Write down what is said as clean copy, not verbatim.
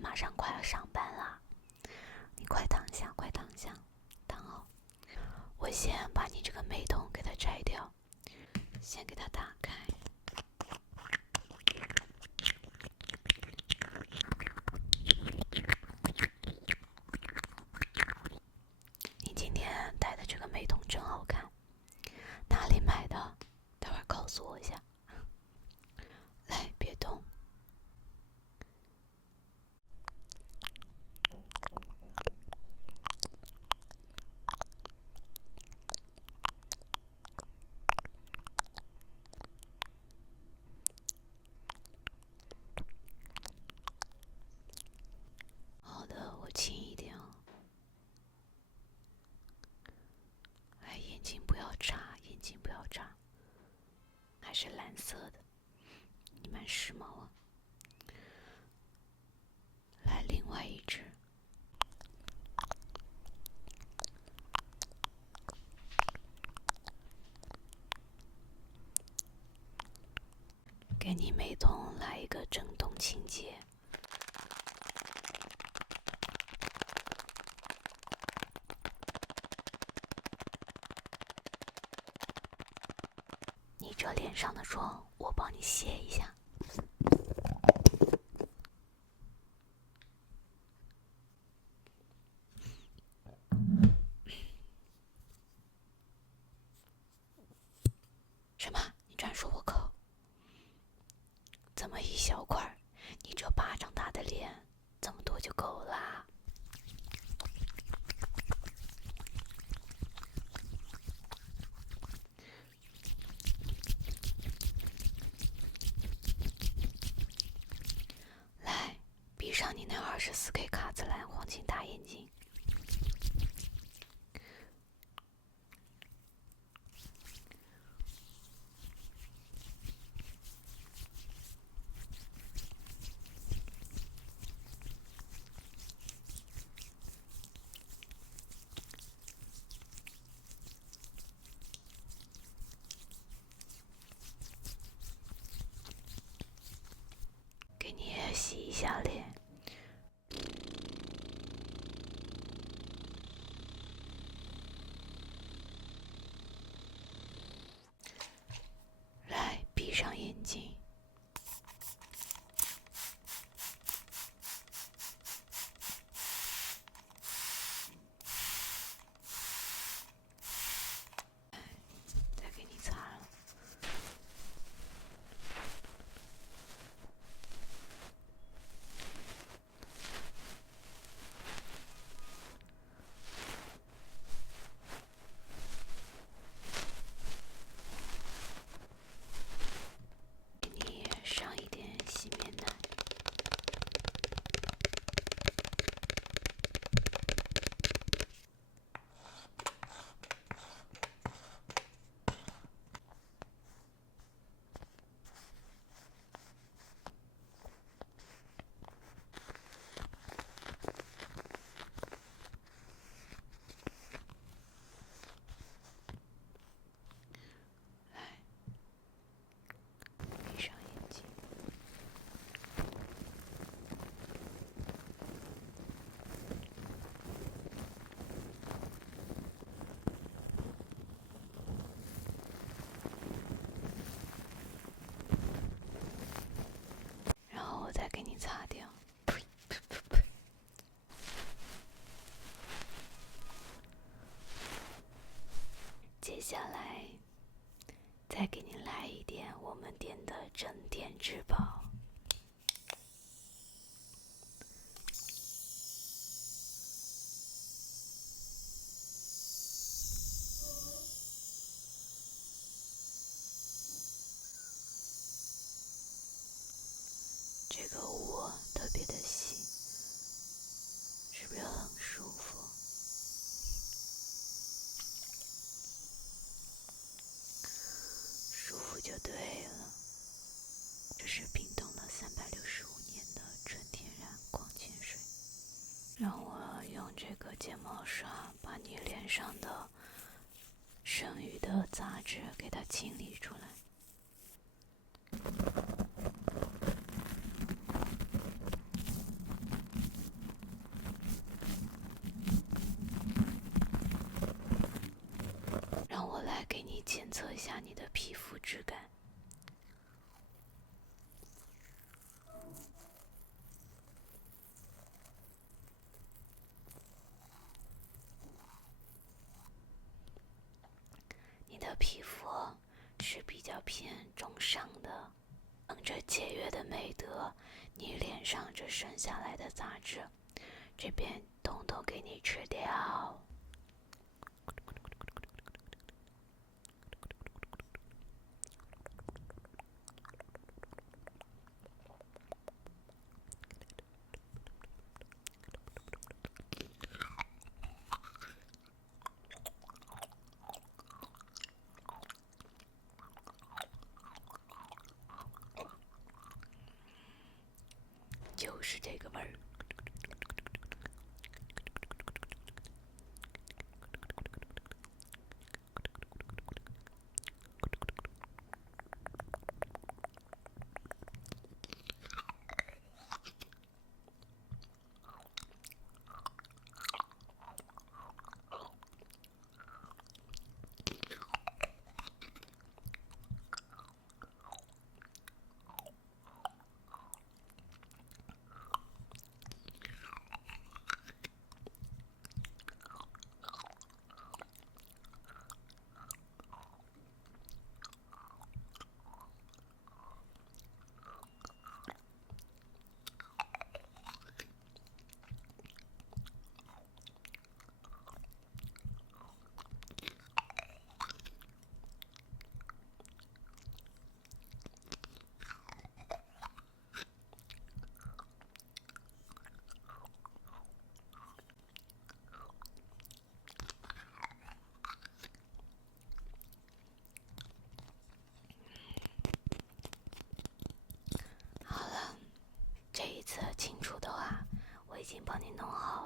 马上快要上班了，你快躺下，快躺下，躺好。我先把你这个美瞳给它摘掉，先给它打开。你今天戴的这个美瞳真好看，哪里买的？待会儿告诉我一下。来，别动。好的，我轻一点哦。哎，眼睛不要眨，眼睛不要眨，还是蓝色的，你蛮时髦啊。来，另外一只。给你美瞳来一个震动清洁。你这脸上的妆，我帮你卸一下。什么？你居然说我抠？这么一小块，你这巴掌大的脸，这么多就够啦。来，闭上你那24K 卡姿兰黄金大眼睛。给你也洗一下脸。来，闭上眼睛。再给你擦了。给你上一点洗面奶。闭上眼睛。然后我再给你擦掉。接下来再给你来一点我们店的镇店之宝。这个雾特别的细，是不是很舒服？舒服就对了。这是冰冻了365年的纯天然矿泉水。让我用这个睫毛刷把你脸上的剩余的杂质给它清理出来。你检测一下你的皮肤质感。你的皮肤是比较偏中上的，凭着节约的美德，你脸上这剩下来的杂质，这边统统给你吃掉。就是这个味儿。好了，这一次清除的话，我已经帮你弄好